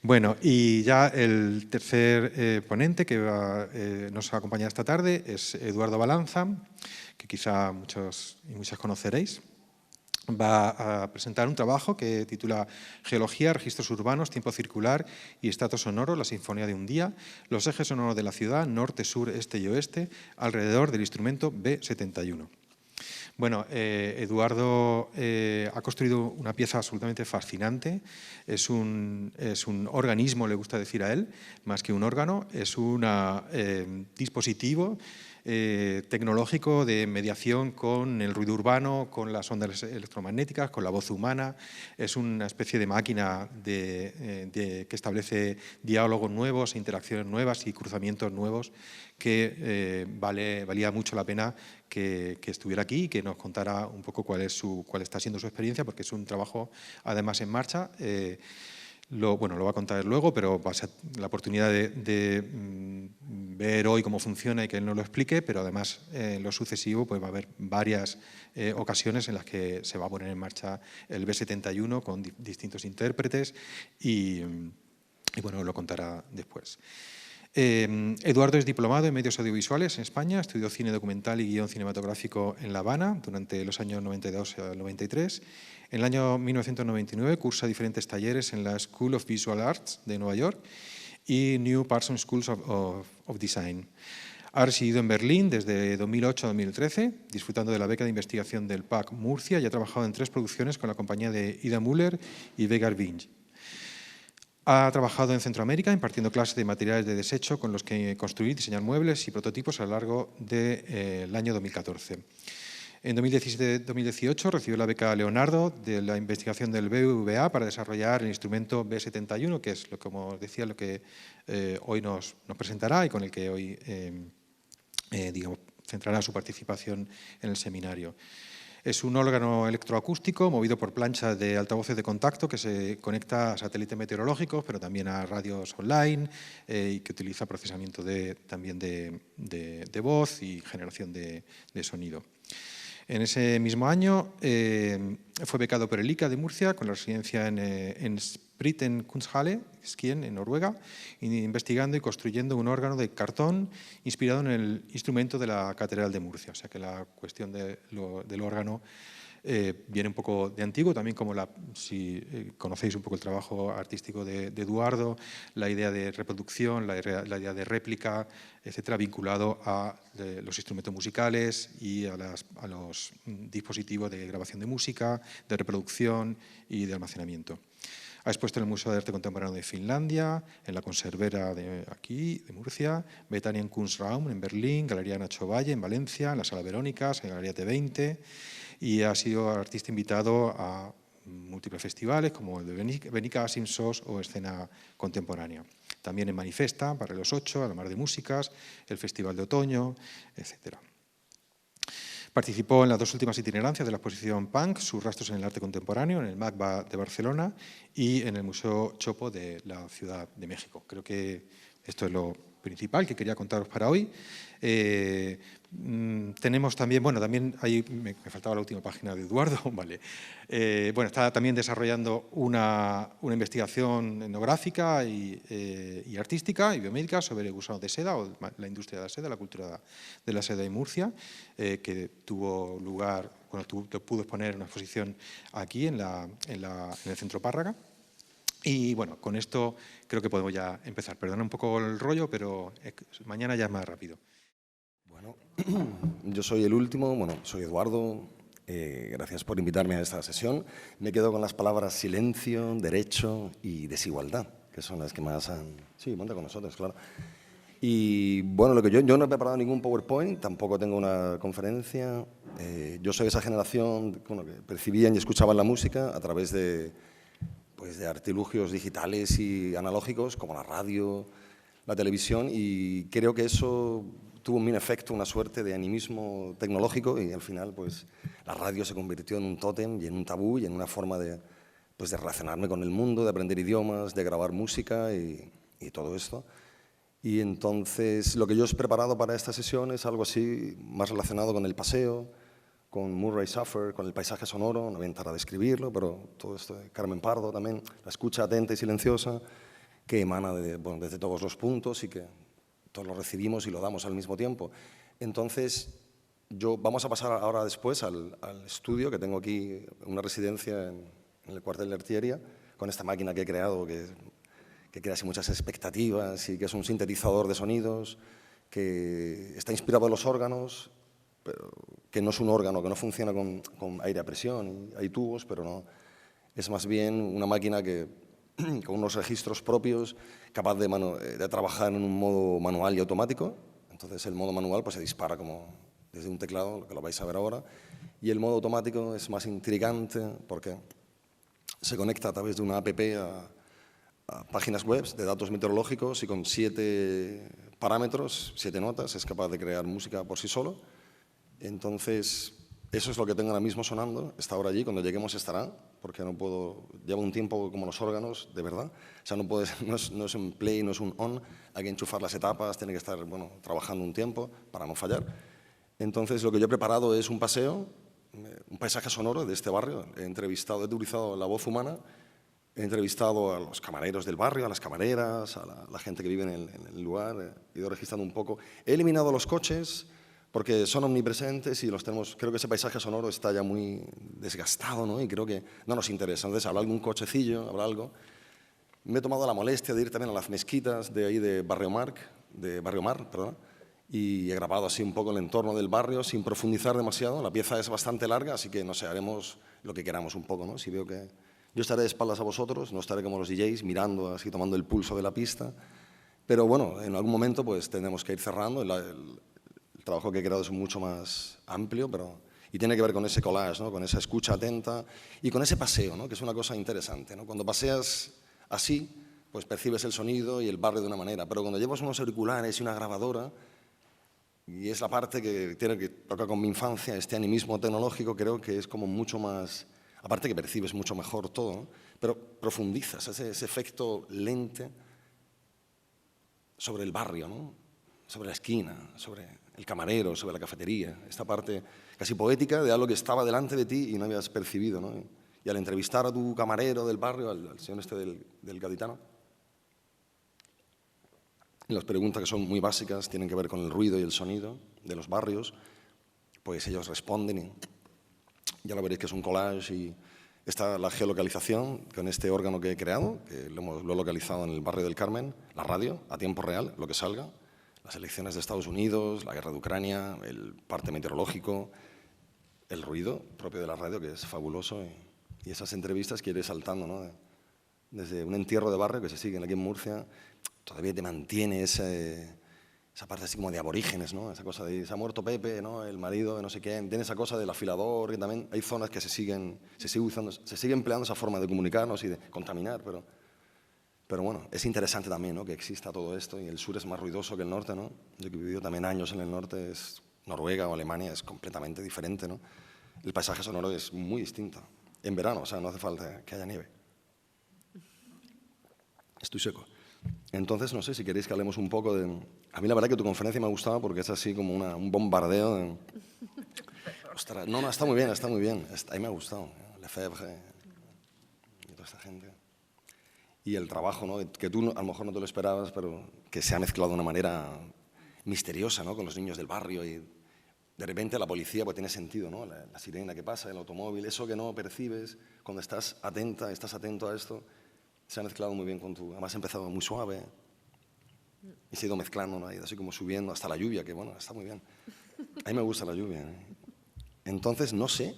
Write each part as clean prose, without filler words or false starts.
Bueno, y ya el tercer ponente que nos acompaña esta tarde es Eduardo Balanza, que quizá muchos y muchas conoceréis. Va a presentar un trabajo que titula Geología, registros urbanos, tiempo circular y estrato sonoro, la sinfonía de un día, los ejes sonoros de la ciudad, norte, sur, este y oeste, alrededor del instrumento B71. Bueno, Eduardo ha construido una pieza absolutamente fascinante. Es un organismo, le gusta decir a él, más que un órgano. Es un dispositivo tecnológico de mediación con el ruido urbano, con las ondas electromagnéticas, con la voz humana. Es una especie de máquina que establece diálogos nuevos, interacciones nuevas y cruzamientos nuevos que valía mucho la pena que estuviera aquí y que nos contara un poco cuál está siendo su experiencia, porque es un trabajo además en marcha. Lo va a contar luego, pero va a ser la oportunidad de ver hoy cómo funciona y que él nos lo explique, pero además en lo sucesivo pues va a haber varias ocasiones en las que se va a poner en marcha el B71 con distintos intérpretes y bueno, lo contará después. Eduardo es diplomado en medios audiovisuales en España, estudió cine documental y guión cinematográfico en La Habana durante los años 92 al 93. En el año 1999 cursa diferentes talleres en la School of Visual Arts de Nueva York y New Parsons School of Design. Ha residido en Berlín desde 2008 a 2013, disfrutando de la beca de investigación del PAC Murcia y ha trabajado en 3 producciones con la compañía de Ida Müller y Vegar Vinge. Ha trabajado en Centroamérica impartiendo clases de materiales de desecho con los que construir y diseñar muebles y prototipos a lo largo del año 2014. En 2017-2018 recibió la beca Leonardo de la investigación del BBVA para desarrollar el instrumento B71, que es, como os decía, lo que hoy nos presentará y con el que hoy centrará su participación en el seminario. Es un órgano electroacústico movido por planchas de altavoces de contacto que se conecta a satélites meteorológicos, pero también a radios online y que utiliza procesamiento también de voz y generación de sonido. En ese mismo año fue becado por el ICA de Murcia con la residencia en Spriten Kunsthalle, Skien, en Noruega, investigando y construyendo un órgano de cartón inspirado en el instrumento de la Catedral de Murcia. O sea que la cuestión del órgano viene un poco de antiguo, también como si conocéis un poco el trabajo artístico de Eduardo, la idea de reproducción, la idea de réplica, etcétera, vinculado a los instrumentos musicales y a los dispositivos de grabación de música, de reproducción y de almacenamiento. Ha expuesto en el Museo de Arte Contemporáneo de Finlandia, en la Conservera de Murcia, Bethanien Kunstraum en Berlín, Galería Nacho Valle en Valencia, en la Sala Verónicas, en la Galería T20, y ha sido artista invitado a múltiples festivales como el de Benicàssim, SOS o Escena Contemporánea. También en Manifesta, para los 8, Alamar de Músicas, el Festival de Otoño, etc. Participó en las 2 últimas itinerancias de la exposición Punk, sus rastros en el arte contemporáneo, en el MACBA de Barcelona y en el Museo Chopo de la Ciudad de México. Creo que esto es lo principal que quería contaros para hoy. Tenemos también, también ahí me faltaba la última página de Eduardo, vale. Está también desarrollando una investigación etnográfica y artística y biomédica sobre el gusano de seda o la industria de la seda, la cultura de la seda en Murcia, que tuvo lugar, pudo exponer una exposición aquí en el Centro Párraga. Y bueno, con esto creo que podemos ya empezar. Perdona un poco el rollo, pero mañana ya es más rápido. Bueno, yo soy el último, soy Eduardo. Gracias por invitarme a esta sesión. Me quedo con las palabras silencio, derecho y desigualdad, que son las que más han... Sí, monta con nosotros, claro. Y bueno, yo no he preparado ningún PowerPoint, tampoco tengo una conferencia. Yo soy esa generación que percibían y escuchaban la música a través de artilugios digitales y analógicos como la radio, la televisión, y creo que eso tuvo un efecto, una suerte de animismo tecnológico, y al final la radio se convirtió en un tótem y en un tabú y en una forma de relacionarme con el mundo, de aprender idiomas, de grabar música y todo esto. Y entonces lo que yo he preparado para esta sesión es algo así más relacionado con el paseo, con Murray Schafer, con el paisaje sonoro, no voy a intentar describirlo, pero todo esto de Carmen Pardo también, la escucha atenta y silenciosa, que emana desde todos los puntos y que todos lo recibimos y lo damos al mismo tiempo. Entonces, vamos a pasar ahora después al estudio, que tengo aquí una residencia en el cuartel de artillería, con esta máquina que he creado, que crea así muchas expectativas y que es un sintetizador de sonidos, que está inspirado en los órganos, pero que no es un órgano, que no funciona con aire a presión, y hay tubos, pero no. Es más bien una máquina con unos registros propios, capaz de trabajar en un modo manual y automático. Entonces el modo manual pues, se dispara como desde un teclado, que lo vais a ver ahora, y el modo automático es más intrigante porque se conecta a través de una app a páginas web de datos meteorológicos y con 7 parámetros, 7 notas, es capaz de crear música por sí solo. Entonces, eso es lo que tengo ahora mismo sonando, está ahora allí, cuando lleguemos estará, porque no puedo, lleva un tiempo como los órganos, de verdad. O sea, no es un play, no es un on, hay que enchufar las etapas, tiene que estar trabajando un tiempo para no fallar. Entonces, lo que yo he preparado es un paseo, un paisaje sonoro de este barrio. He utilizado la voz humana, he entrevistado a los camareros del barrio, a las camareras, a la gente que vive en el lugar, he ido registrando un poco. He eliminado los coches, porque son omnipresentes y los tenemos. Creo que ese paisaje sonoro está ya muy desgastado, ¿no? Y creo que no nos interesa. Entonces, habrá algún cochecillo, habrá algo. Me he tomado la molestia de ir también a las mezquitas de ahí de Barrio Mar, perdón, y he grabado así un poco el entorno del barrio sin profundizar demasiado. La pieza es bastante larga, así que no sé, haremos lo que queramos un poco, ¿no? Si veo que yo estaré de espaldas a vosotros, no estaré como los DJs mirando así, tomando el pulso de la pista, pero bueno, en algún momento pues tendremos que ir cerrando. El trabajo que he creado es mucho más amplio, y tiene que ver con ese collage, ¿no? Con esa escucha atenta y con ese paseo, ¿no? Que es una cosa interesante, ¿no? Cuando paseas así, pues percibes el sonido y el barrio de una manera, pero cuando llevas unos auriculares y una grabadora, y es la parte que tiene que tocar con mi infancia, este animismo tecnológico, creo que es como mucho más, aparte que percibes mucho mejor todo, ¿no? Pero profundizas ese efecto lente sobre el barrio, ¿no? Sobre la esquina, sobre el camarero, sobre la cafetería, esta parte casi poética de algo que estaba delante de ti y no habías percibido, ¿no? Y al entrevistar a tu camarero del barrio, al señor este del Gaditano, y las preguntas que son muy básicas, tienen que ver con el ruido y el sonido de los barrios, pues ellos responden y ya lo veréis que es un collage. Y está la geolocalización con este órgano que he creado, que lo he localizado en el barrio del Carmen, la radio, a tiempo real, lo que salga, las elecciones de Estados Unidos, la guerra de Ucrania, el parte meteorológico, el ruido propio de la radio, que es fabuloso, y esas entrevistas que iré saltando, ¿no? Desde un entierro de barrio que se siguen aquí en Murcia, todavía te mantiene esa parte así como de aborígenes, ¿no? Esa cosa de se ha muerto Pepe, ¿no? El marido de no sé quién, tiene esa cosa del afilador, que también hay zonas que se sigue empleando esa forma de comunicarnos y de contaminar, pero bueno, es interesante también, ¿no? Que exista todo esto, y el sur es más ruidoso que el norte, ¿no? Yo que he vivido también años en el norte, Noruega o Alemania, es completamente diferente, ¿no? El paisaje sonoro es muy distinto. En verano, o sea, no hace falta que haya nieve. Estoy seco. Entonces, no sé si queréis que hablemos un poco de... A mí la verdad que tu conferencia me ha gustado porque es así como un bombardeo de... Ostras, no, está muy bien, está muy bien. A mí me ha gustado. Lefebvre y toda esta gente. Y el trabajo, ¿no? Que tú a lo mejor no te lo esperabas, pero que se ha mezclado de una manera misteriosa, ¿no? Con los niños del barrio, y de repente la policía pues tiene sentido, ¿no? La sirena que pasa, el automóvil, eso que no percibes cuando estás atento a esto, se ha mezclado muy bien con tu... Además ha empezado muy suave y se ha ido mezclando, ¿no? Así como subiendo hasta la lluvia, que bueno, está muy bien. A mí me gusta la lluvia, ¿eh? Entonces, no sé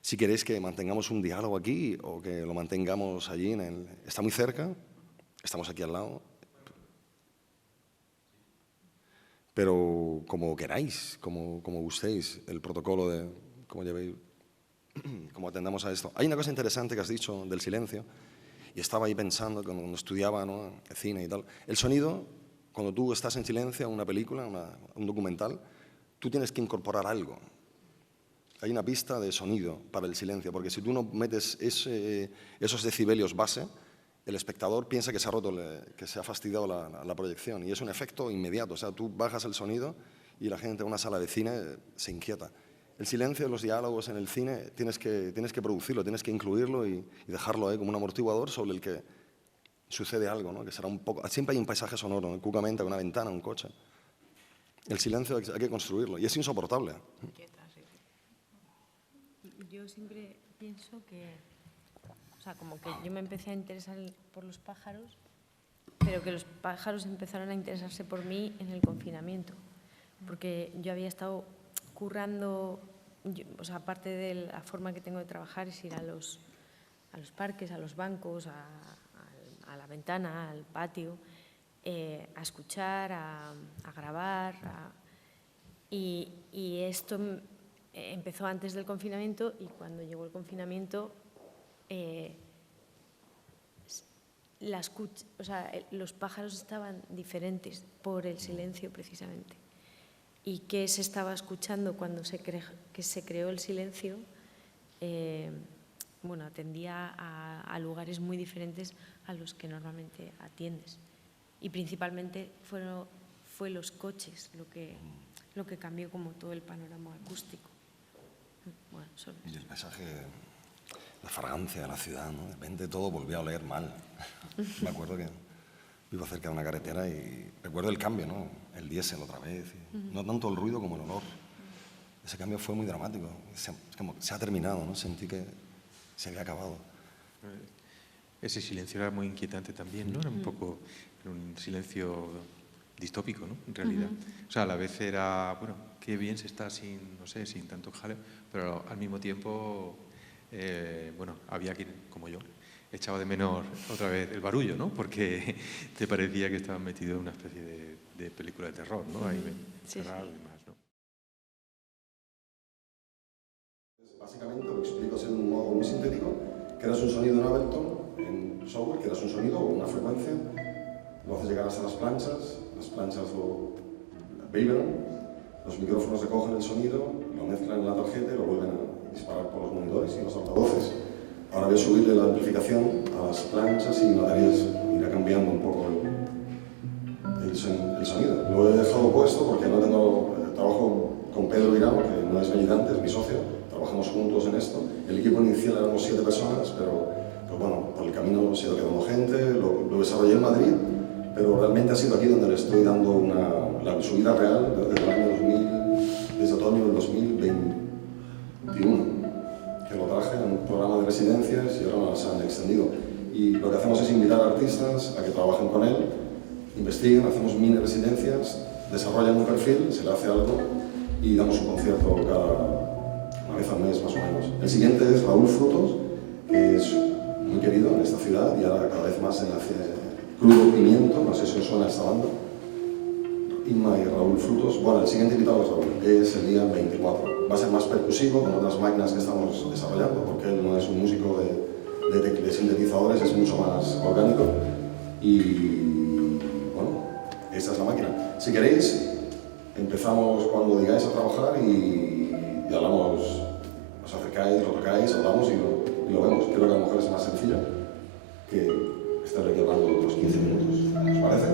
si queréis que mantengamos un diálogo aquí o que lo mantengamos allí. Está muy cerca, estamos aquí al lado. Pero como queráis, como gustéis, el protocolo de cómo llevéis, cómo atendamos a esto. Hay una cosa interesante que has dicho del silencio, y estaba ahí pensando cuando estudiaba, ¿no? El cine y tal. El sonido, cuando tú estás en silencio en una película, un documental, tú tienes que incorporar algo. Hay una pista de sonido para el silencio, porque si tú no metes esos decibelios base, el espectador piensa que se ha roto, que se ha fastidiado la proyección, y es un efecto inmediato. O sea, tú bajas el sonido y la gente en una sala de cine se inquieta. El silencio, los diálogos en el cine, tienes que producirlo, tienes que incluirlo y dejarlo ahí como un amortiguador sobre el que sucede algo, ¿no? Que será un poco... Siempre hay un paisaje sonoro, ¿no? Cucamente, una ventana, un coche. El silencio hay que construirlo y es insoportable. Yo siempre pienso que, o sea, como que yo me empecé a interesar por los pájaros, pero que los pájaros empezaron a interesarse por mí en el confinamiento, porque yo había estado currando, o sea, aparte de la forma que tengo de trabajar es ir a los parques, a los bancos, a la ventana, al patio, a escuchar, a grabar. Y esto empezó antes del confinamiento y cuando llegó el confinamiento los pájaros estaban diferentes por el silencio precisamente. ¿Y qué se estaba escuchando cuando se creó el silencio? Bueno, atendía a lugares muy diferentes a los que normalmente atiendes. Y principalmente fue los coches lo que cambió como todo el panorama acústico. Bueno, y el paisaje, la fragancia de la ciudad, ¿no? De repente todo volvió a oler mal. Me acuerdo que vivo cerca de una carretera y recuerdo el cambio, ¿no? El diésel otra vez. No tanto el ruido como el olor. Ese cambio fue muy dramático. Se ha terminado, ¿no? Sentí que se había acabado. Ese silencio era muy inquietante también, ¿no? Era un silencio distópico, ¿no? En realidad. O sea, a la vez era, bueno, qué bien se está sin tanto jaleo, pero al mismo tiempo, bueno, había quien, como yo, echaba de menos otra vez el barullo, ¿no? Porque te parecía que estabas metido en una especie de película de terror, ¿no? Ahí cerrado y demás, ¿no? Básicamente lo explico así de un modo muy sintético. Creas un sonido en Ableton, en software, creas un sonido o una frecuencia, lo haces llegar hasta las planchas lo vibran, los micrófonos recogen el sonido, lo mezclan en la tarjeta y lo vuelven a disparar por los monitores y los altavoces. Ahora voy a subirle la amplificación a las planchas y notarías irá cambiando un poco el sonido. Lo he dejado puesto porque no trabajo con Pedro Virano, que no es militante, es mi socio, trabajamos juntos en esto. El equipo inicial éramos 7 personas, pero bueno, por el camino se ha ido quedando gente, lo desarrollé en Madrid, pero realmente ha sido aquí donde le estoy dando la subida real desde el año 2000, desde otoño del 2021, que lo traje en un programa de residencias y ahora nos han extendido. Y lo que hacemos es invitar a artistas a que trabajen con él, investiguen, hacemos mini residencias, desarrollan un perfil, se le hace algo y damos un concierto una vez al mes más o menos. El siguiente es Raúl Frutos, que es muy querido en esta ciudad y ahora cada vez más en la Crudo Pimiento, no sé si os suena esta banda. Inma y Raúl Frutos. Bueno, el siguiente invitado es Raúl, es el día 24. Va a ser más percusivo con otras máquinas que estamos desarrollando, porque él no es un músico de sintetizadores, es mucho más orgánico. Y bueno, esta es la máquina. Si queréis, empezamos cuando digáis a trabajar y hablamos, os acercáis, lo tocáis, hablamos y lo vemos. Creo que a lo mejor es más sencillo que estar aquí hablando otros 15 minutos. ¿Os parece?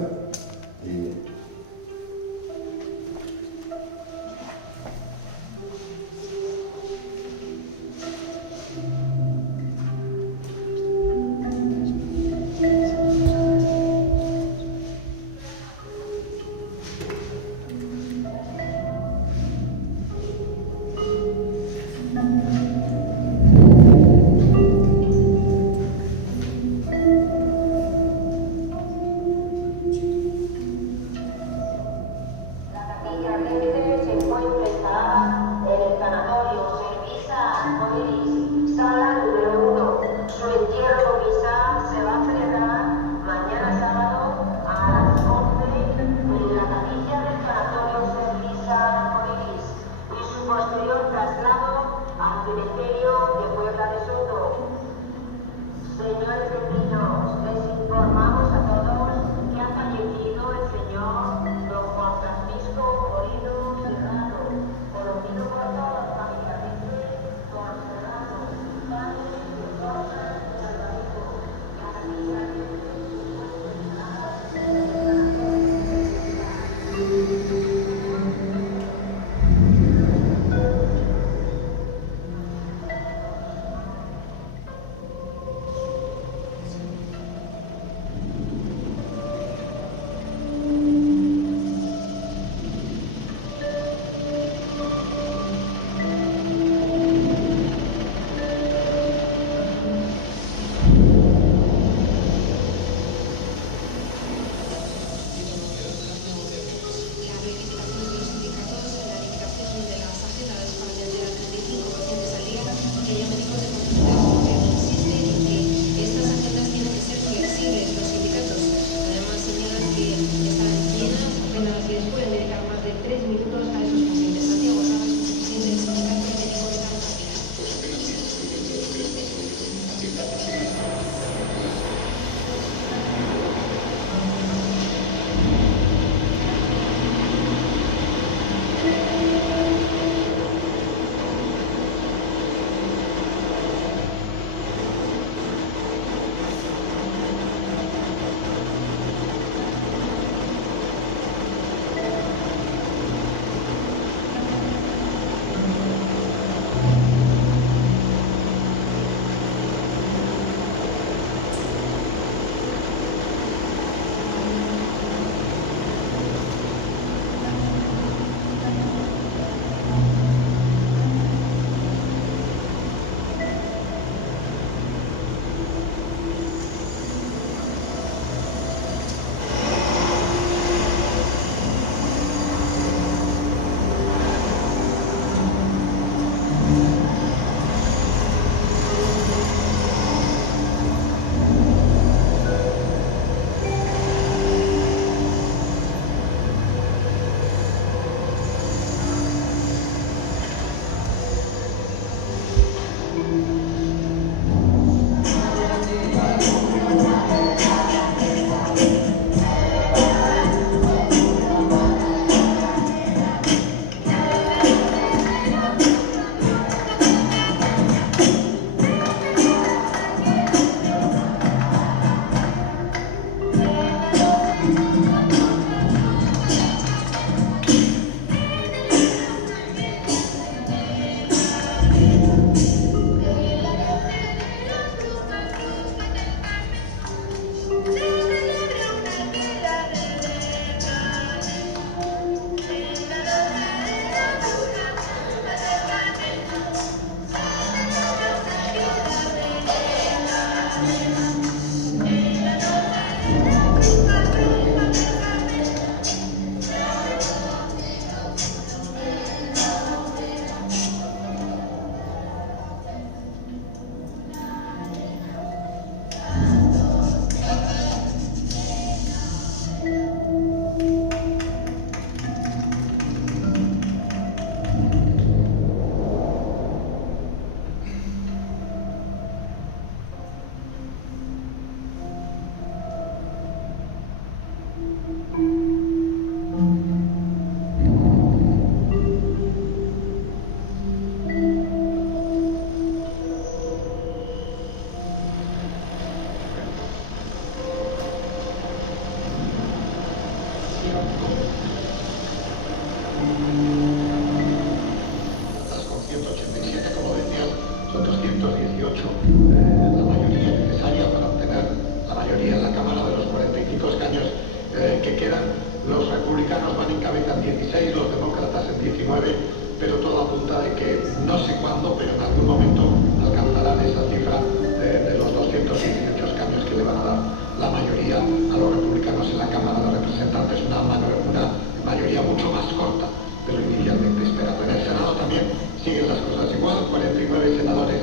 van en cabeza en 16, los demócratas en 19, pero todo apunta de que no sé cuándo, pero en algún momento alcanzarán esa cifra de los 218 cambios que le van a dar la mayoría a los republicanos en la Cámara de Representantes, una mayoría mucho más corta de lo inicialmente esperado. En el Senado también siguen las cosas igual, 49 senadores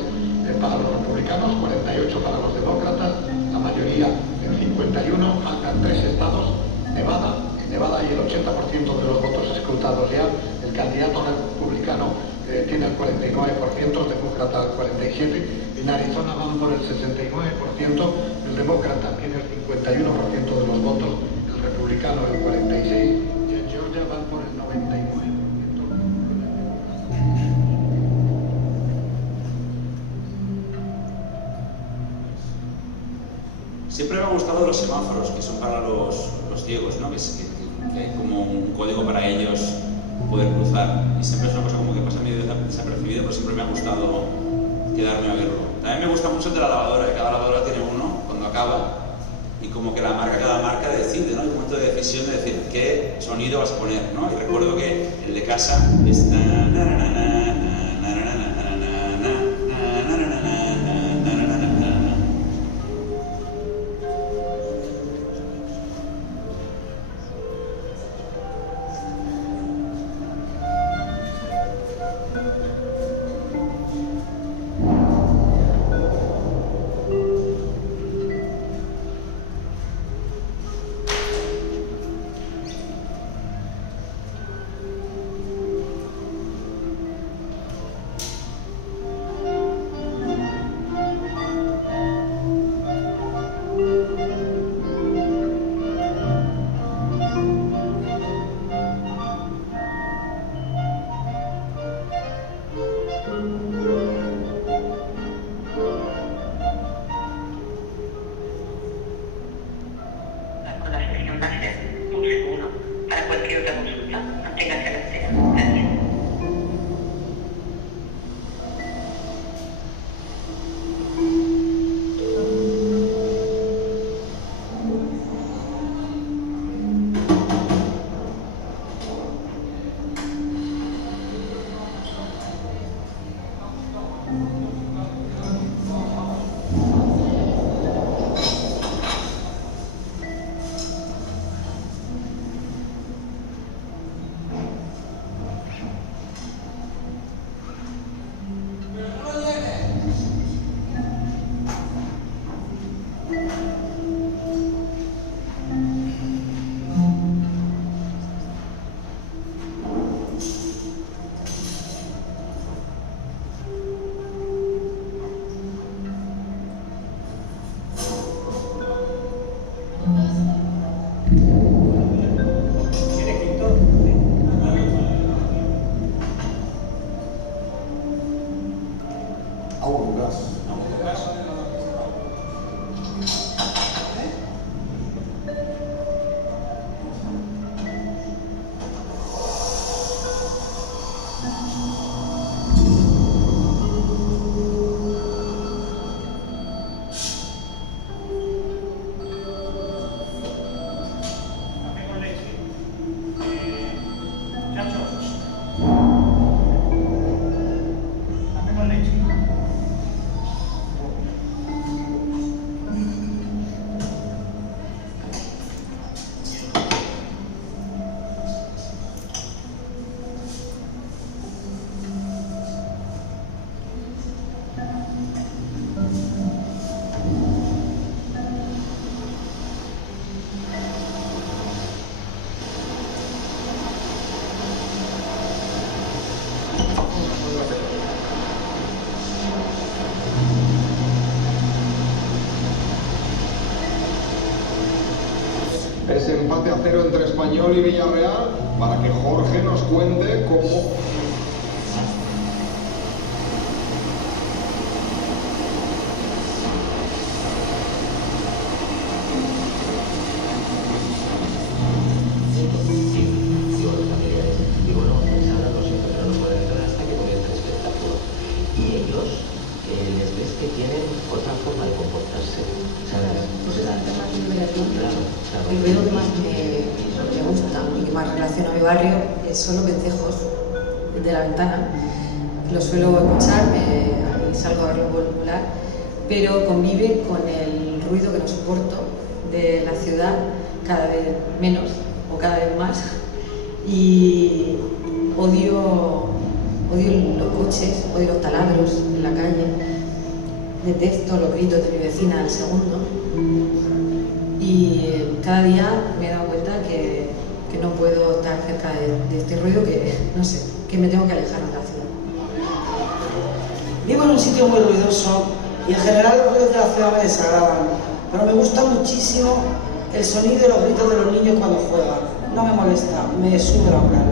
para los republicanos, 48 para los demócratas, la mayoría en 51, faltan 3 estados, Nevada. En Nevada hay el 80% de los votos escrutados ya, el candidato republicano tiene el 49%, el demócrata el 47%, en Arizona van por el 69%, el demócrata tiene el 51% de los votos, el republicano el 46%, y en Georgia van por el 99%. Siempre me ha gustado los semáforos, que son para los ciegos, ¿no? que hay como un código para ellos poder cruzar. Y siempre es una cosa como que pasa medio desapercibido, pero siempre me ha gustado quedarme a verlo. También me gusta mucho el de la lavadora, que cada lavadora tiene uno cuando acaba, y como que cada marca decide, ¿no? Hay un momento de decisión de decir qué sonido vas a poner, ¿no? Y recuerdo que el de casa es... Ese empate a 0 entre Español y Villarreal para que Jorge nos cuente cómo... les ves que tienen otra forma de comportarse, ¿sabes? Pues El ruido que más me gusta y que más relaciona a mi barrio son los vencejos de la ventana. Lo suelo escuchar, ahí salgo a verlo por volar, pero convive con el ruido que no soporto de la ciudad, cada vez menos o cada vez más, y odio los coches, odio los taladros en la calle, detesto los gritos de mi vecina al segundo, y cada día me he dado cuenta que no puedo estar cerca de este ruido, que no sé, que me tengo que alejar de la ciudad. Vivo en un sitio muy ruidoso y en general los ruidos de la ciudad me desagradan, pero me gusta muchísimo el sonido de los gritos de los niños cuando juegan. No me molesta, me sube la moral.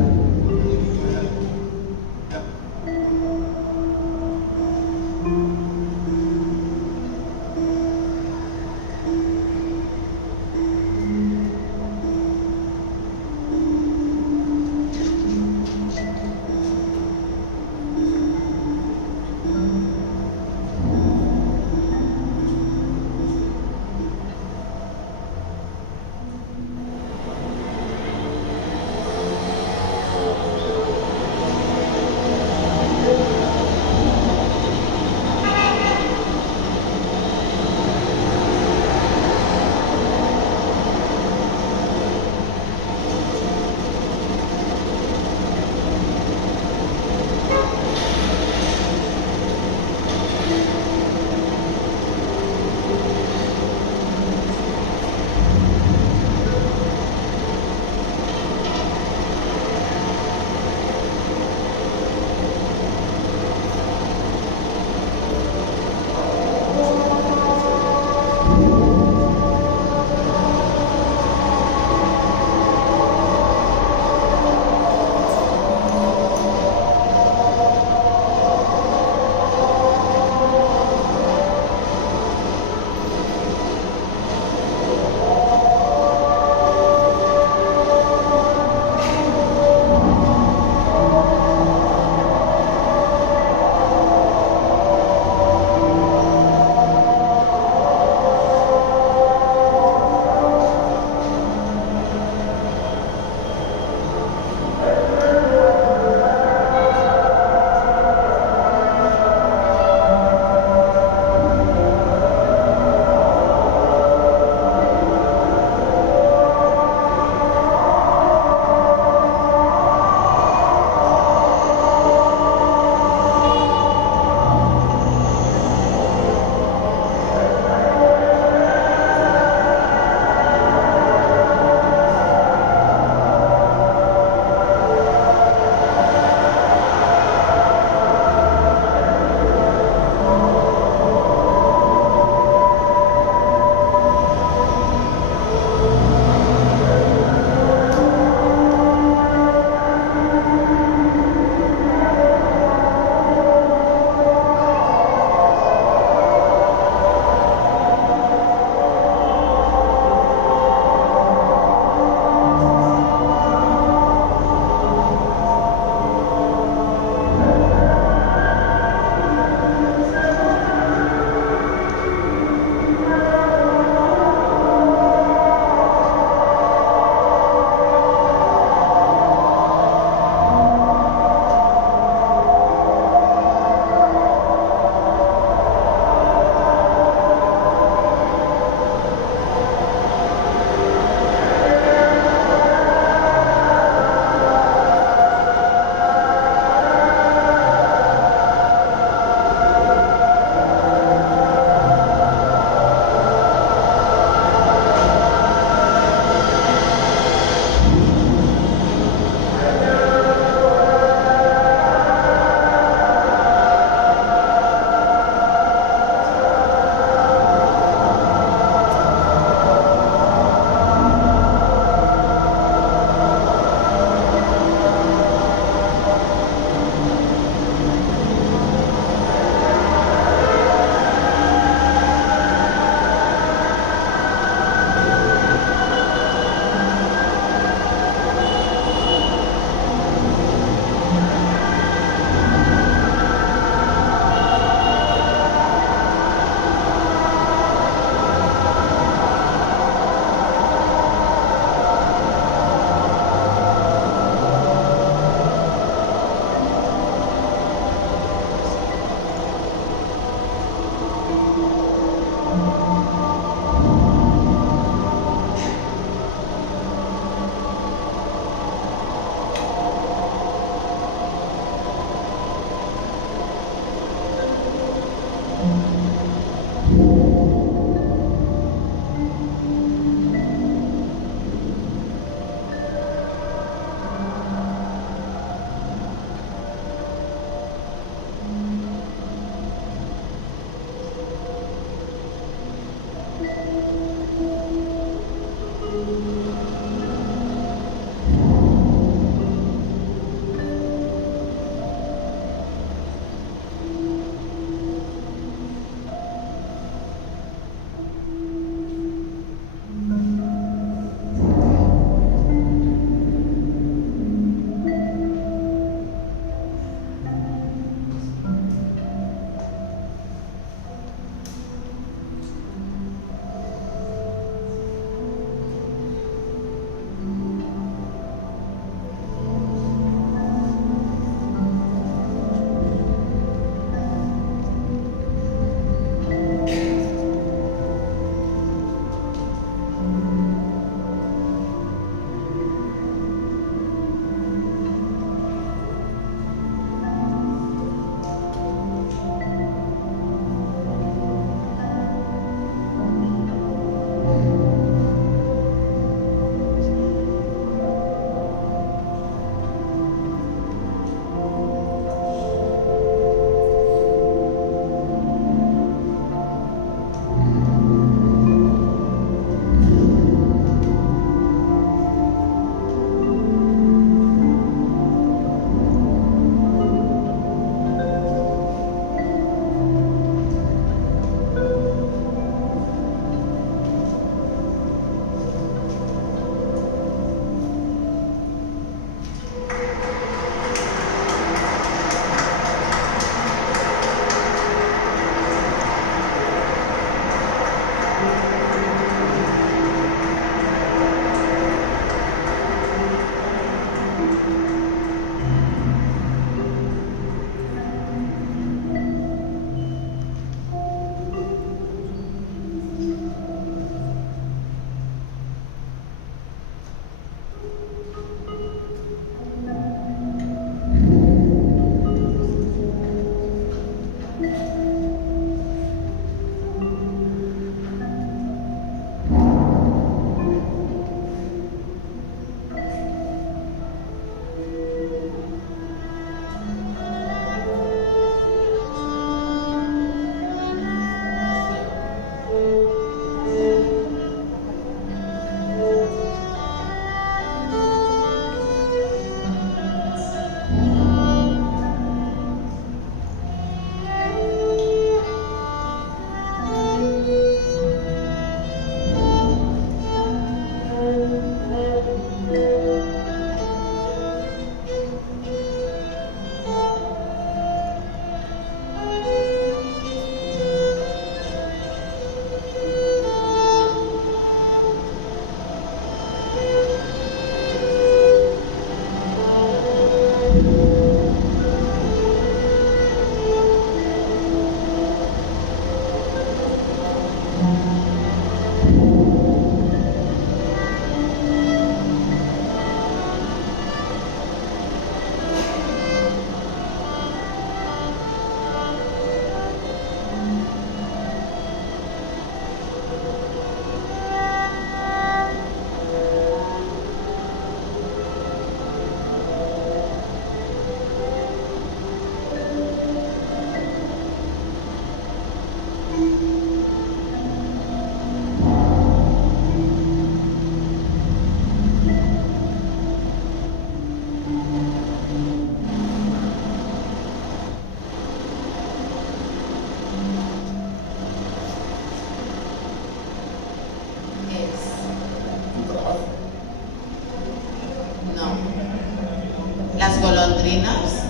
las golondrinas,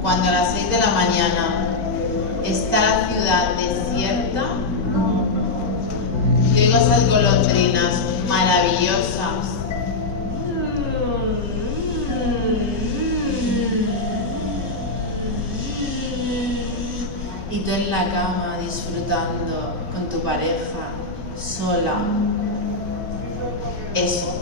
cuando a las 6 de la mañana está la ciudad desierta, y oigo esas golondrinas maravillosas. Y tú en la cama disfrutando con tu pareja, sola. Eso.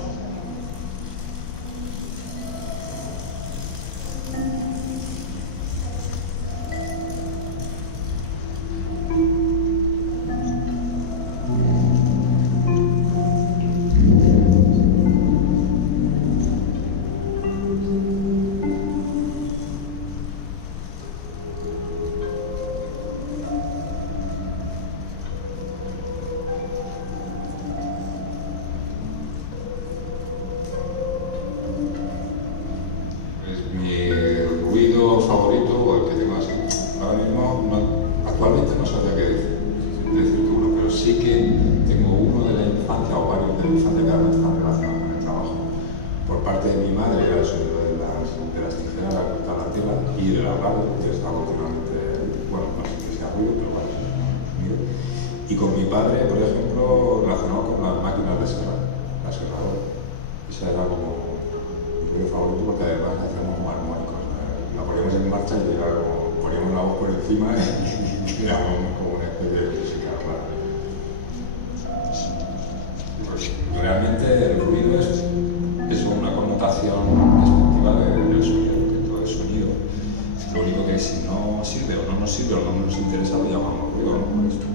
Y con mi padre, por ejemplo, relacionado con las máquinas de serrar, la serradora. Esa era como mi ruido favorito porque además hacíamos armónicos. La poníamos en marcha y era como, poníamos la voz por encima y creábamos como una especie de música rara. Pues realmente el ruido es una connotación despectiva del sonido, porque todo es sonido. Lo único que si no sirve o no nos sirve o no nos interesa lo llamamos ruido, ¿no? Por esto.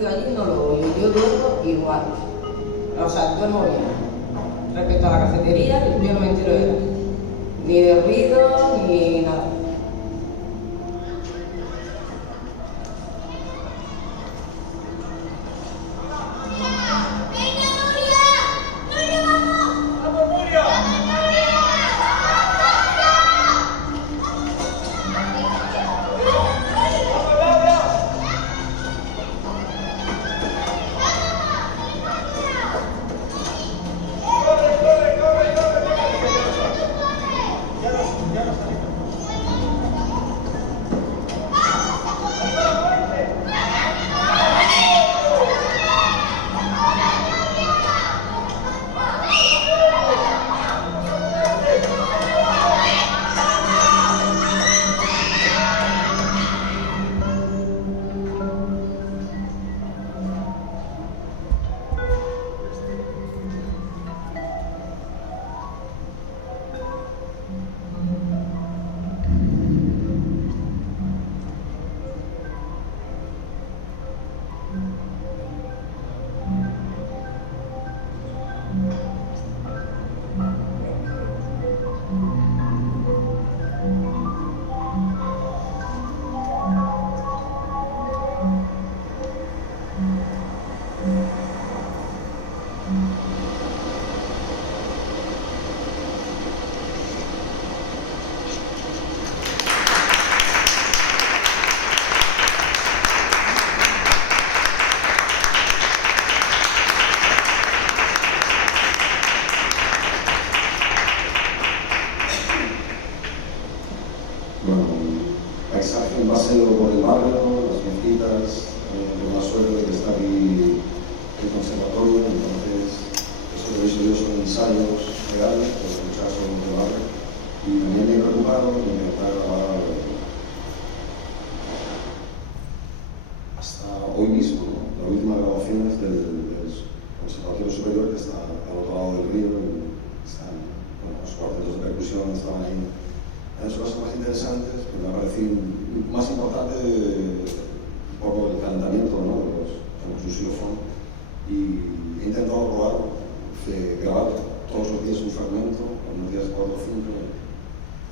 ruido allí no lo oigo. Yo duermo igual. O sea, duermo bien. Respecto a la cafetería, yo no me entero de nada. Ni de ruido, ni nada. paisaje, un paseo por el barrio, las mezquitas, tengo la suerte de que está aquí el conservatorio, entonces eso lo he visto yo son ensayos reales, por escuchar sobre el barrio, y también me he preocupado de intentar grabar hasta hoy mismo, ¿no? Las últimas grabaciones del Conservatorio Superior, que está al otro lado del río, y están, bueno, los cuartetos de percusión estaban ahí. Las cosas más interesantes, pues me ha parecido más importante un poco el calentamiento, ¿no? de los xilófonos, y he intentado grabar todos los días un fragmento, unos días 4 o 5,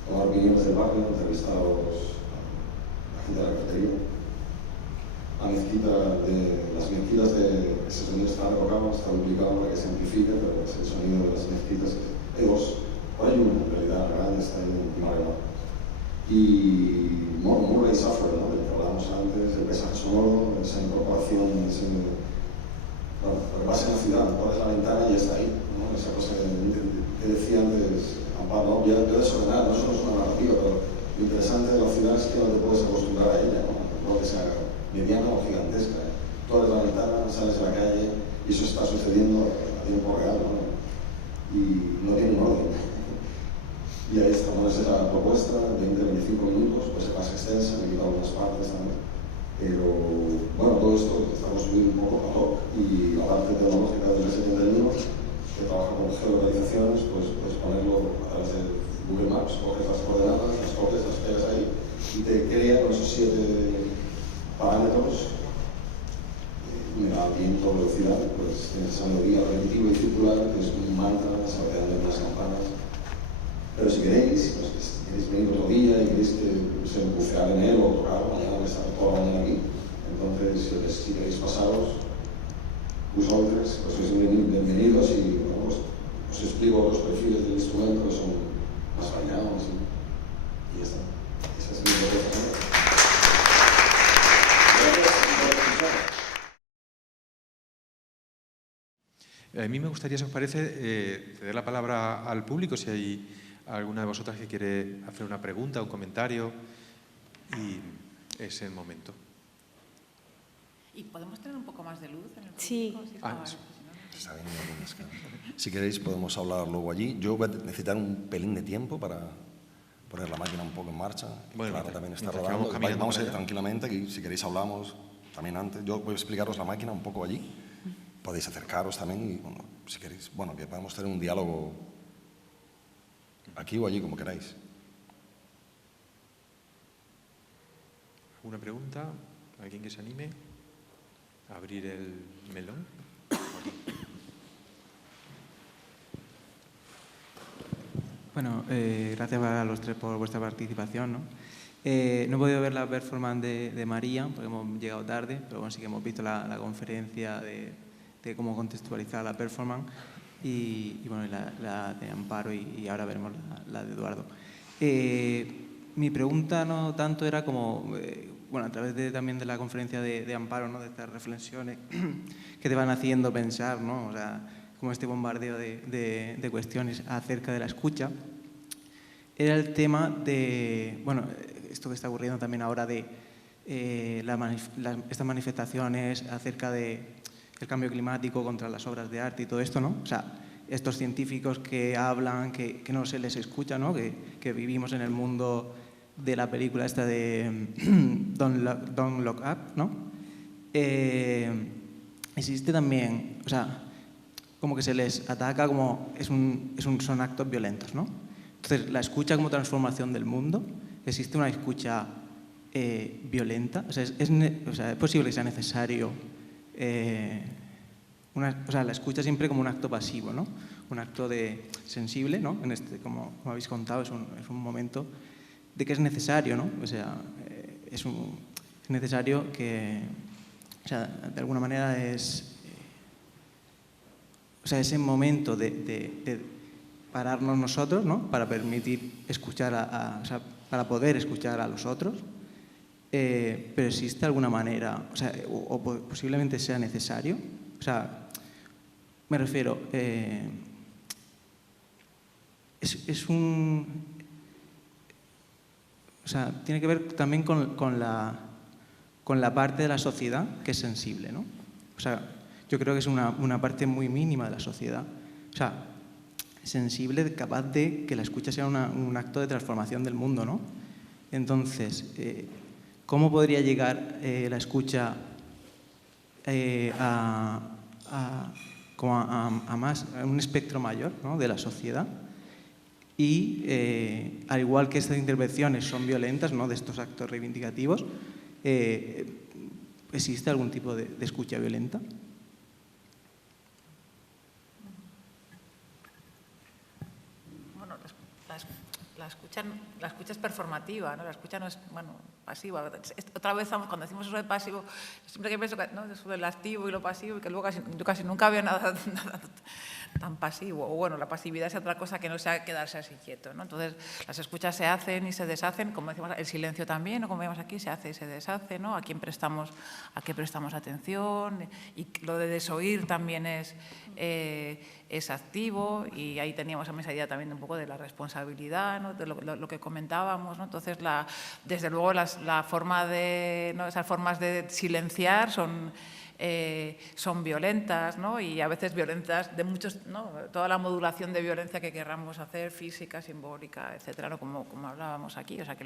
tomar opiniones del barrio, entrevistar a la gente de la cafetería. Las mezquitas de ese sonido está tocado, está duplicado para que se amplifique, pero es el sonido de las mezquitas. Hay dos, hay una en realidad grande, está ahí en Málaga. Y Murray Suffer, ¿no? Del que hablábamos antes, el paisaje sonoro, esa incorporación, lo que pasa en la ciudad, abres la ventana y ya está ahí, ¿no? Esa cosa que decía antes, Amparo, ¿no? Ya desordenada, no solo es una narrativa, pero lo interesante de la ciudad es que no te puedes acostumbrar a ella, ¿no? Que sea mediana o gigantesca. Tú abres la ventana, sales a la calle y eso está sucediendo a tiempo real, ¿no? Y no tiene un orden. Y ahí está, bueno, esa es la propuesta, 20-25 minutos, pues es más extensa, me he quitado algunas partes también. Pero, bueno, todo esto estamos subiendo un poco a hoc y la parte tecnológica del S71, que trabaja con geolocalizaciones, pues puedes ponerlo a través de Google Maps, coges las coordenadas, las coges, las pegas ahí y te crea con esos 7 parámetros. Me da viento, velocidad, pues tienes esa melodía repetitiva y circular, que es un mantra, salteando en las campanas. Pero si queréis, pues, si queréis venir otro día y queréis bucear en él o tocar mañana, que está toda la mañana aquí, entonces si queréis pasaros, vosotros, pues sois bienvenidos y bueno, pues, os explico los perfiles del instrumento que son más bañados y ya está. Esa es mi propuesta. A mí me gustaría, si os parece, ceder la palabra al público, si hay alguna de vosotras que quiere hacer una pregunta, un comentario, y es el momento. ¿Y podemos tener un poco más de luz en el público? Sí. Si queréis podemos hablar luego allí. Yo voy a necesitar un pelín de tiempo para poner la máquina un poco en marcha. Bueno, claro, también está rodando. Vamos a ir tranquilamente y si queréis hablamos también antes. Yo voy a explicaros la máquina un poco allí. Podéis acercaros también y, bueno, si queréis, bueno, que podamos tener un diálogo aquí o allí, como queráis. ¿Alguna pregunta? ¿Alguien que se anime? abrir el melón. Bueno, gracias a los tres por vuestra participación, ¿no? No he podido ver la performance de María, porque hemos llegado tarde, pero bueno, sí que hemos visto la conferencia de cómo contextualizar la performance y bueno, la de Amparo y ahora veremos la de Eduardo. Mi pregunta no tanto era como, bueno, a través también de la conferencia de Amparo, ¿no? De estas reflexiones que te van haciendo pensar, ¿no? O sea, como este bombardeo de cuestiones acerca de la escucha, era el tema de, bueno, esto que está ocurriendo también ahora de estas manifestaciones acerca del cambio climático contra las obras de arte y todo esto, ¿no? O sea, estos científicos que hablan, que no se les escucha, ¿no? Que vivimos en el mundo de la película esta de Don't Look Up, ¿no? Existe también, o sea, como que se les ataca como son actos violentos, ¿no? Entonces, la escucha como transformación del mundo, existe una escucha violenta, o sea, es posible que sea necesario, la escucha siempre como un acto pasivo, ¿no? Un acto sensible, ¿no? Como habéis contado, es un momento de que es necesario, ¿no? O sea, es necesario que, o sea, de alguna manera ese momento de pararnos nosotros, ¿no? Para permitir escuchar o sea, para poder escuchar a los otros, pero existe alguna manera, o sea, o posiblemente sea necesario, o sea, me refiero, o sea, tiene que ver también con la parte de la sociedad que es sensible, ¿no? O sea, yo creo que es una parte muy mínima de la sociedad, o sea, sensible, capaz de que la escucha sea un acto de transformación del mundo, ¿no? Entonces, ¿cómo podría llegar la escucha a un espectro mayor, ¿no? De la sociedad? Y al igual que estas intervenciones son violentas, ¿no? De estos actos reivindicativos, ¿existe algún tipo de escucha violenta? La escucha es performativa, ¿no? La escucha no es, bueno, pasiva. Otra vez, cuando decimos eso de pasivo, siempre que pienso que, ¿no? Eso del activo y lo pasivo, y que luego yo casi nunca veo nada tan pasivo. O bueno, la pasividad es otra cosa que no sea quedarse así quieto, ¿no? Entonces, las escuchas se hacen y se deshacen, como decimos, el silencio también, ¿no? Como vemos aquí, se hace y se deshace, ¿no? A qué prestamos atención, y lo de desoír también es activo, y ahí teníamos esa idea también un poco de la responsabilidad, ¿no? De lo que comentábamos, ¿no? Entonces, desde luego, la forma ¿no? Esas formas de silenciar son violentas, ¿no? Y a veces violentas de muchos, ¿no? Toda la modulación de violencia que querramos hacer, física, simbólica, etcétera, ¿no? Como hablábamos aquí, o sea, que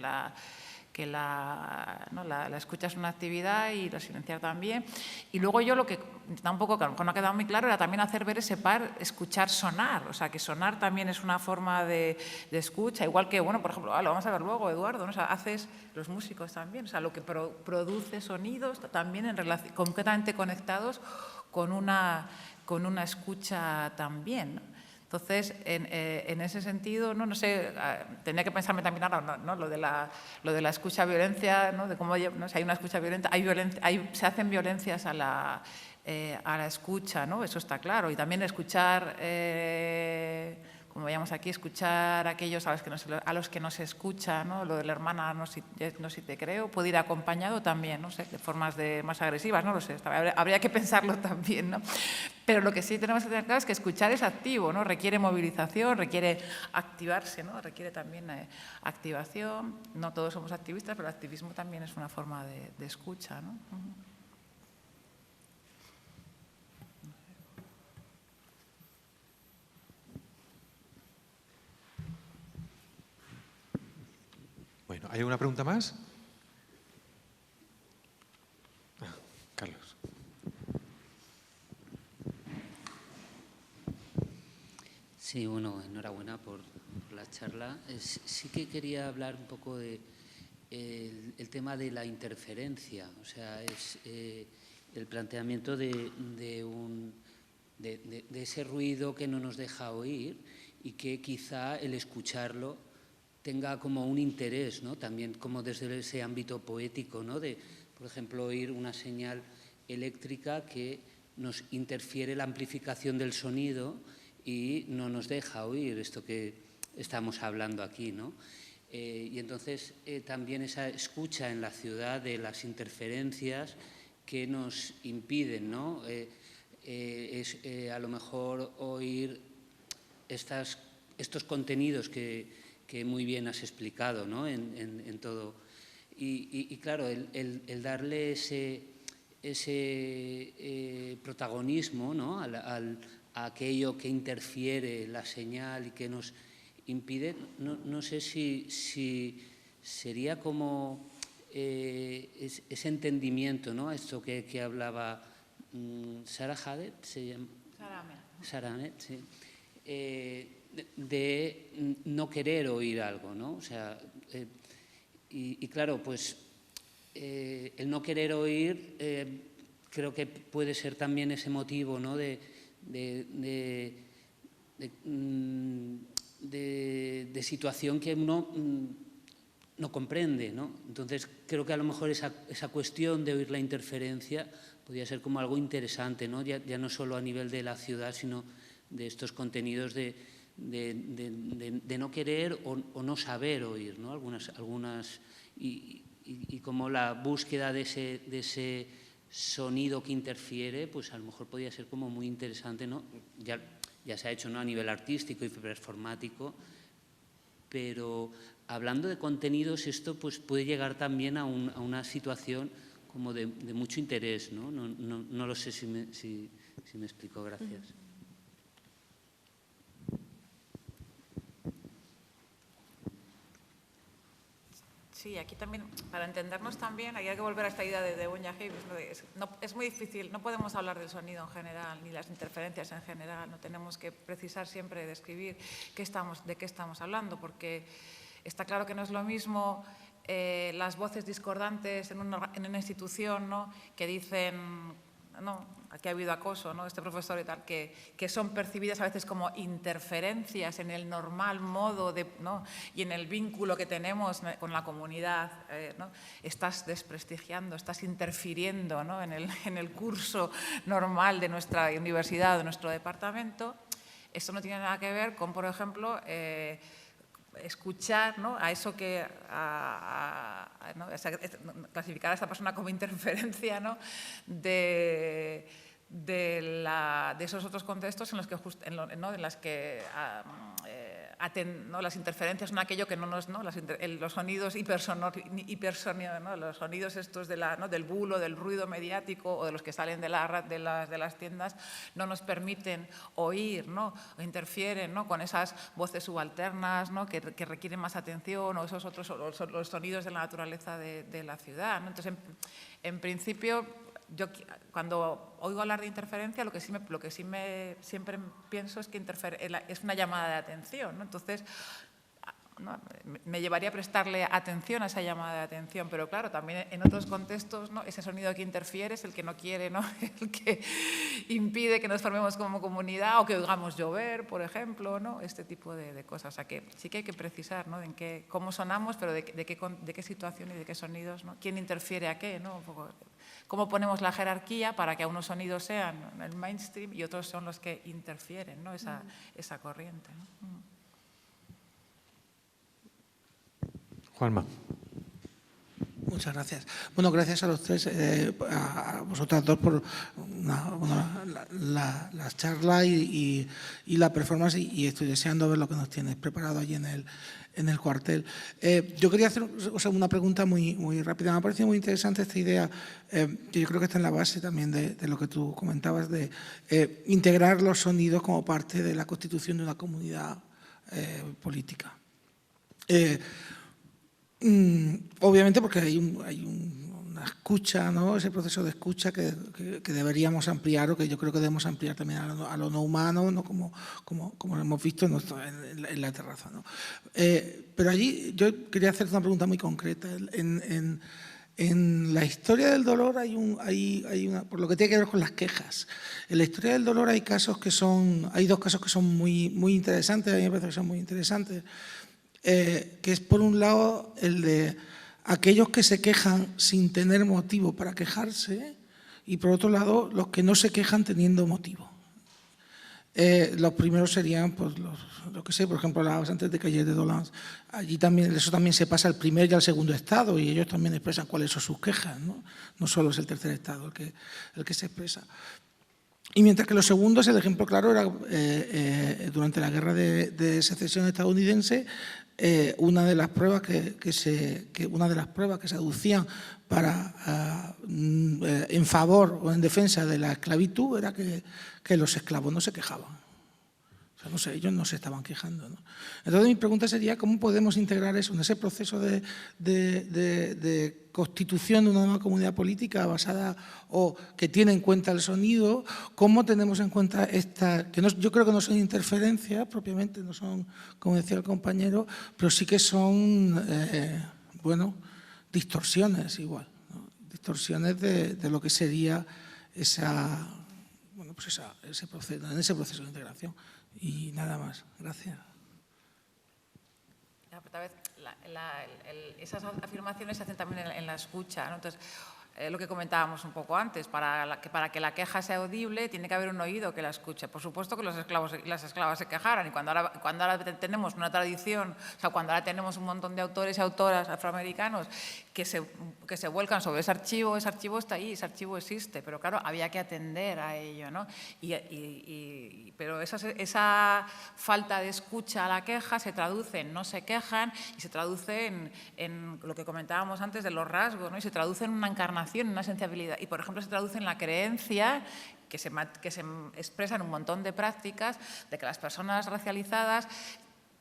la escucha es una actividad y la silenciar también. Y luego yo lo que tampoco no ha quedado muy claro era también hacer ver ese par, escuchar sonar, o sea, que sonar también es una forma de escucha, igual que, bueno, por ejemplo, lo vamos a ver luego, Eduardo, ¿no? O sea, haces los músicos también, o sea, lo que produce sonidos también concretamente conectados con una escucha también, ¿no? Entonces, en ese sentido, no sé, tenía que pensarme también ahora, ¿no? Lo de la escucha violencia, ¿no? De cómo, ¿no? Si hay una escucha violenta, se hacen violencias a la escucha, ¿no? Eso está claro. Y también escuchar, como veíamos aquí, escuchar a aquellos a los que no se escucha, ¿no? Lo de la hermana no si te creo, puede ir acompañado también, no sé, de formas más agresivas, no lo sé, habría que pensarlo también, ¿no? Pero lo que sí tenemos que tener claro es que escuchar es activo, ¿no? Requiere movilización, requiere activarse, ¿no? Requiere también activación. No todos somos activistas, pero el activismo también es una forma de escucha, ¿no? Bueno, ¿hay alguna pregunta más? Carlos. Sí, bueno, enhorabuena por la charla. Sí que quería hablar un poco de el tema de la interferencia. O sea, el planteamiento de ese ruido que no nos deja oír y que quizá el escucharlo tenga como un interés, ¿no? También como desde ese ámbito poético, ¿no? De, por ejemplo, oír una señal eléctrica que nos interfiere la amplificación del sonido y no nos deja oír esto que estamos hablando aquí, ¿no? Y entonces también esa escucha en la ciudad de las interferencias que nos impiden, ¿no? A lo mejor oír estos contenidos que muy bien has explicado, ¿no? en todo. Y claro, el darle ese protagonismo, ¿no? a aquello que interfiere la señal y que nos impide, no sé si sería como ese entendimiento, ¿no? Esto que hablaba Sarah Haddad, se llama. Sarah Ahmed, sí. De no querer oír algo, ¿no? O sea, y claro, pues el no querer oír creo que puede ser también ese motivo, ¿no? de situación que uno no comprende, ¿no? Entonces creo que a lo mejor esa cuestión de oír la interferencia podría ser como algo interesante, ¿no? Ya no solo a nivel de la ciudad, sino de estos contenidos de no querer o no saber oír, ¿no? Algunas y como la búsqueda de ese sonido que interfiere, pues a lo mejor podría ser como muy interesante, ¿no? Ya se ha hecho, ¿no? A nivel artístico y performático, pero hablando de contenidos, esto pues puede llegar también a una situación como de mucho interés, ¿no? No lo sé si me explico. Gracias. Sí, aquí también, para entendernos también, hay que volver a esta idea de Vanya Davis. Es muy difícil, no podemos hablar del sonido en general, ni las interferencias en general, no tenemos que precisar siempre describir de qué estamos hablando, porque está claro que no es lo mismo las voces discordantes en una institución, ¿no? Que dicen, no, aquí ha habido acoso, ¿no? Este profesor y tal, que son percibidas a veces como interferencias en el normal modo de, ¿no? Y en el vínculo que tenemos con la comunidad, ¿no? Estás desprestigiando, estás interfiriendo, ¿no? en el curso normal de nuestra universidad, de nuestro departamento. Esto no tiene nada que ver con, por ejemplo, escuchar, ¿no? A eso que ¿no? clasificar a esta persona como interferencia, ¿no? de esos otros contextos en los que, ¿no? en las que ¿no? Las interferencias son aquello que no nos, ¿no? Los sonidos hipersonidos, ¿no? Los sonidos estos ¿no? del bulo, del ruido mediático o de los que salen de las tiendas no nos permiten oír, ¿no? O interfieren, ¿no? Con esas voces subalternas, ¿no? que requieren más atención, o esos otros los sonidos de la naturaleza de la ciudad, ¿no? Entonces, en principio, yo cuando oigo hablar de interferencia, lo que siempre pienso es que es una llamada de atención, ¿no? Entonces, ¿no? Me llevaría a prestarle atención a esa llamada de atención, pero claro, también en otros contextos, ¿no? Ese sonido que interfiere es el que no quiere, ¿no? El que impide que nos formemos como comunidad o que oigamos llover, por ejemplo, ¿no? Este tipo de cosas. O sea, que sí que hay que precisar, ¿no? Cómo sonamos, pero de qué situación y de qué sonidos, ¿no? ¿Quién interfiere a qué, ¿no? Un poco, cómo ponemos la jerarquía para que unos sonidos sean el mainstream y otros son los que interfieren, ¿no? Esa corriente, ¿no? Juanma. Muchas gracias. Bueno, gracias a los tres, a vosotras dos por la charla y la performance, y estoy deseando ver lo que nos tienes preparado allí en el cuartel. Yo quería hacer una pregunta muy rápida. Me ha parecido muy interesante esta idea, que yo creo que está en la base también de lo que tú comentabas, de integrar los sonidos como parte de la constitución de una comunidad política. Obviamente porque hay una escucha, ¿no? Ese proceso de escucha que deberíamos ampliar, o que yo creo que debemos ampliar también a lo no humano, ¿no? Como lo hemos visto en la terraza, ¿no? Pero allí yo quería hacer una pregunta muy concreta. En la historia del dolor hay por lo que tiene que ver con las quejas. En la historia del dolor hay dos casos que son muy interesantes, a mí me parece que son muy interesantes, que es por un lado el de aquellos que se quejan sin tener motivo para quejarse y por otro lado los que no se quejan teniendo motivo. Los primeros serían, pues, lo que sé, por ejemplo, hablabas antes de Calle de Dolans. Allí también, eso también se pasa al primer y al segundo estado y ellos también expresan cuáles son sus quejas, ¿no? No solo es el tercer estado el que se expresa. Y mientras que los segundos, el ejemplo claro era durante la guerra de secesión estadounidense, una de las pruebas que se aducían en favor o en defensa de la esclavitud era que los esclavos no se quejaban. O sea, no sé, ellos no se estaban quejando, ¿no? Entonces mi pregunta sería cómo podemos integrar eso en ese proceso de constitución de una nueva comunidad política basada o que tiene en cuenta el sonido, cómo tenemos en cuenta yo creo que no son interferencias propiamente, no son, como decía el compañero, pero sí que son, distorsiones igual, ¿no? Distorsiones de lo que sería ese proceso de integración. Y nada más. Gracias. Tal vez esas afirmaciones se hacen también en la escucha, ¿no? Entonces, lo que comentábamos un poco antes, para que la queja sea audible tiene que haber un oído que la escuche. Por supuesto que los esclavos y las esclavas se quejaran y cuando ahora tenemos una tradición, o sea, cuando ahora tenemos un montón de autores y autoras afroamericanos que se vuelcan sobre ese archivo está ahí, ese archivo existe, pero claro, había que atender a ello, ¿no? Pero esa falta de escucha a la queja se traduce en no se quejan y se traduce en lo que comentábamos antes de los rasgos, ¿no? Y se traduce en una encarnación, en una sensibilidad. Y, por ejemplo, se traduce en la creencia que se expresa en un montón de prácticas de que las personas racializadas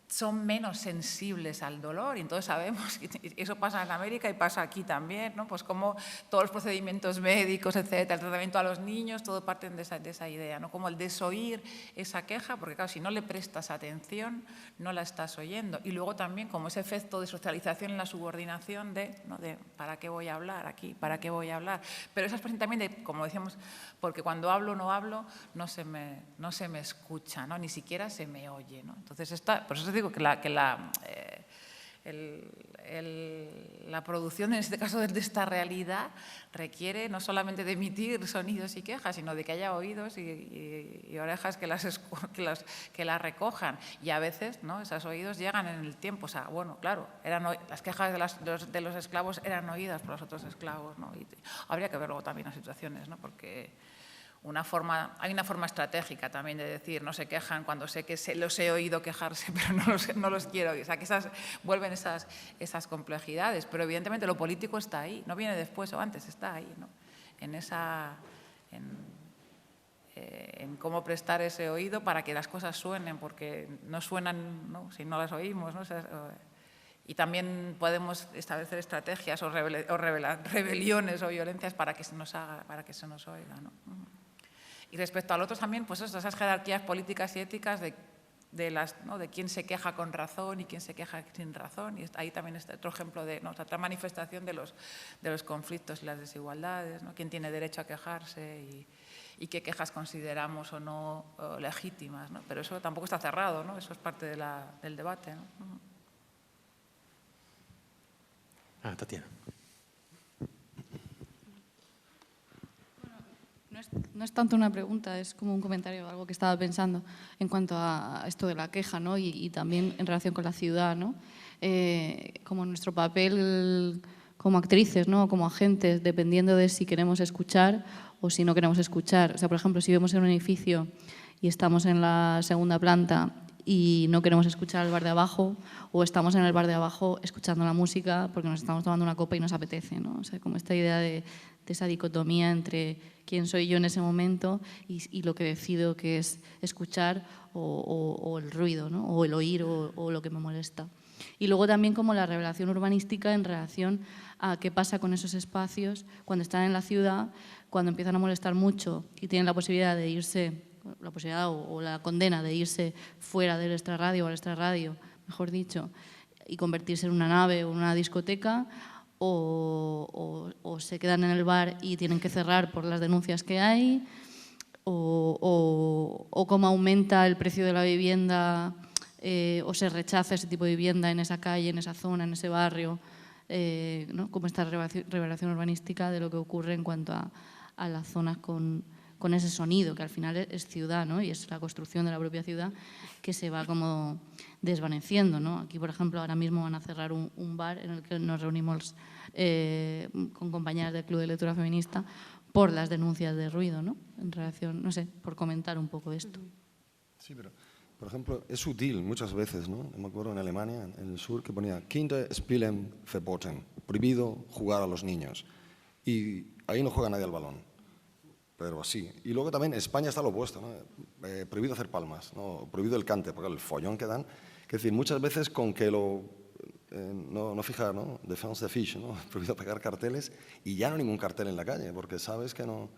son menos sensibles al dolor y entonces sabemos, y eso pasa en América y pasa aquí también, ¿no? Pues como todos los procedimientos médicos, etcétera, el tratamiento a los niños, todo parten de esa idea, ¿no? Como el desoír esa queja, porque claro, si no le prestas atención, no la estás oyendo. Y luego también como ese efecto de socialización en la subordinación ¿no? de ¿para qué voy a hablar aquí? ¿Para qué voy a hablar? Pero esa expresión también de, como decíamos, porque cuando hablo o no hablo, no se me escucha, ¿no? Ni siquiera se me oye, ¿no? Entonces, por eso te digo que la producción, en este caso de esta realidad, requiere no solamente de emitir sonidos y quejas, sino de que haya oídos y orejas que las recojan. Y a veces, ¿no? Esos oídos llegan en el tiempo. O sea, bueno, claro, las quejas de los esclavos eran oídas por los otros esclavos, ¿no? Y habría que ver luego también las situaciones, ¿no? Porque hay una forma estratégica también de decir, no se quejan cuando sé que los he oído quejarse, pero no los quiero oír. O sea, que vuelven esas complejidades. Pero evidentemente lo político está ahí, no viene después o antes, está ahí, ¿no? En cómo prestar ese oído para que las cosas suenen, porque no suenan, ¿no? Si no las oímos, ¿no? Y también podemos establecer estrategias o rebeliones o violencias para que se nos oiga, ¿no? Y respecto al otro también, pues esas jerarquías políticas y éticas de quién se queja con razón y quién se queja sin razón. Y ahí también está otro ejemplo de otra manifestación de los conflictos y las desigualdades, ¿no? Quién tiene derecho a quejarse y qué quejas consideramos o no legítimas, ¿no? Pero eso tampoco está cerrado, ¿no? Eso es parte del debate, ¿no? Tatiana. No es tanto una pregunta, es como un comentario, algo que estaba pensando en cuanto a esto de la queja, ¿no? Y también en relación con la ciudad, ¿no? Como nuestro papel como actrices, ¿no? Como agentes, dependiendo de si queremos escuchar o si no queremos escuchar. O sea, por ejemplo, si vemos en un edificio y estamos en la segunda planta y no queremos escuchar al bar de abajo, o estamos en el bar de abajo escuchando la música porque nos estamos tomando una copa y nos apetece, ¿no? O sea, como esta idea de esa dicotomía entre quién soy yo en ese momento y lo que decido que es escuchar o el ruido, ¿no? O el oír o lo que me molesta. Y luego también como la revelación urbanística en relación a qué pasa con esos espacios cuando están en la ciudad, cuando empiezan a molestar mucho y tienen la posibilidad de irse, la posibilidad o la condena de irse fuera del extrarradio o al extrarradio, mejor dicho, y convertirse en una nave o una discoteca, o se quedan en el bar y tienen que cerrar por las denuncias que hay, o cómo aumenta el precio de la vivienda o se rechaza ese tipo de vivienda en esa calle, en esa zona, en ese barrio, ¿no? Como esta revelación urbanística de lo que ocurre en cuanto a las zonas con ese sonido, que al final es ciudad, ¿no? Y es la construcción de la propia ciudad que se va como desvaneciendo, ¿no? Aquí, por ejemplo, ahora mismo van a cerrar un bar en el que nos reunimos con compañeras del Club de Lectura Feminista por las denuncias de ruido, ¿no? En relación, no sé, por comentar un poco esto. Sí, pero, por ejemplo, es sutil muchas veces, ¿no? Me acuerdo en Alemania, en el sur, que ponía Kinder spielen verboten, prohibido jugar a los niños. Y ahí no juega nadie al balón. Pero así. Y luego también en España está lo opuesto, ¿no? Prohibido hacer palmas, ¿no? Prohibido el cante, porque el follón que dan. Es decir, muchas veces con que no fijar, ¿no? Defense de fish, ¿no? Prohibido pegar carteles y ya no hay ningún cartel en la calle, porque sabes que no.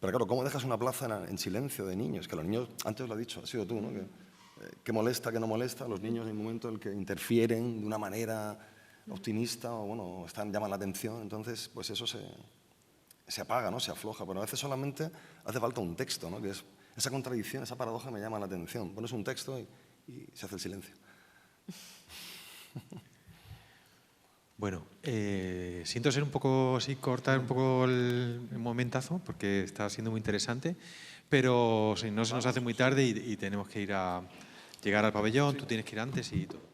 Pero claro, ¿cómo dejas una plaza en silencio de niños? Que los niños, antes lo has dicho, has sido tú, ¿no? Que molesta, que no molesta. Los niños en un momento en el que interfieren de una manera optimista o, bueno, llaman la atención. Entonces, pues eso se apaga, ¿no? Se afloja, pero a veces solamente hace falta un texto, ¿no? Que es esa contradicción, esa paradoja me llama la atención. Pones un texto y se hace el silencio. Bueno, siento ser un poco, sí, cortar un poco el momentazo, porque está siendo muy interesante, pero si no se nos hace muy tarde y tenemos que llegar al pabellón, tú tienes que ir antes y todo.